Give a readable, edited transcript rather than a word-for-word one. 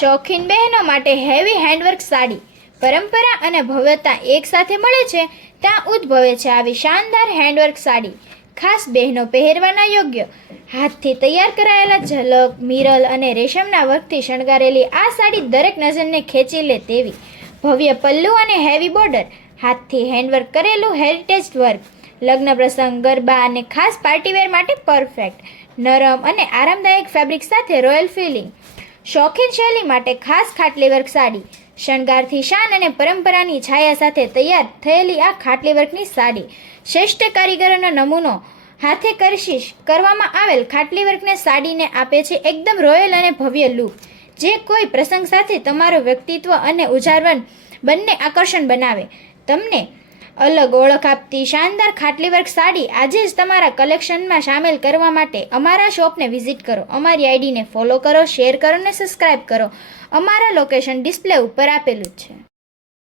શોખીન બહેનો માટે હેવી હેન્ડવર્ક સાડી, પરંપરા અને ભવ્યતા એક સાથે મળે છે ત્યાં ઉદ્ભવે છે આવી શાનદાર હેન્ડવર્ક સાડી. ખાસ બહેનો પહેરવાના યોગ્ય. હાથથી તૈયાર કરાયેલા ઝલક, મિરલ અને રેશમના વર્કથી શણગારેલી આ સાડી દરેક નજરને ખેંચી લે તેવી. ભવ્ય પલ્લુ અને હેવી બોર્ડર, હાથથી હેન્ડવર્ક કરેલું હેરિટેજ વર્ક, લગ્ન પ્રસંગ, ગરબા અને ખાસ પાર્ટીવેર માટે પરફેક્ટ. નરમ અને આરામદાયક ફેબ્રિક સાથે રોયલ ફિલિંગ. શોખીન શૈલી માટે ખાસ ખાટલી વર્ક સાડી, શણગારથી શાન અને પરંપરાની છાયા સાથે તૈયાર થયેલી આ ખાટલી વર્કની સાડી શ્રેષ્ઠ કારીગરોનો નમૂનો. હાથે કરશીશ કરવામાં આવેલ ખાટલી વર્કને સાડીને આપે છે એકદમ રોયલ અને ભવ્ય લુક, જે કોઈ પ્રસંગ સાથે તમારું વ્યક્તિત્વ અને ઉજારવણ બંને આકર્ષણ બનાવે. તમને અલગ ઓળખ આપતી શાનદાર ખાટલી વર્ક સાડી આજે જ તમારા કલેક્શનમાં સામેલ કરવા માટે અમારા શોપને વિઝિટ કરો. અમારી આઈડીને ફોલો કરો, શેર કરો અને સબસ્ક્રાઈબ કરો. અમારા લોકેશન ડિસ્પ્લે ઉપર આપેલું છે.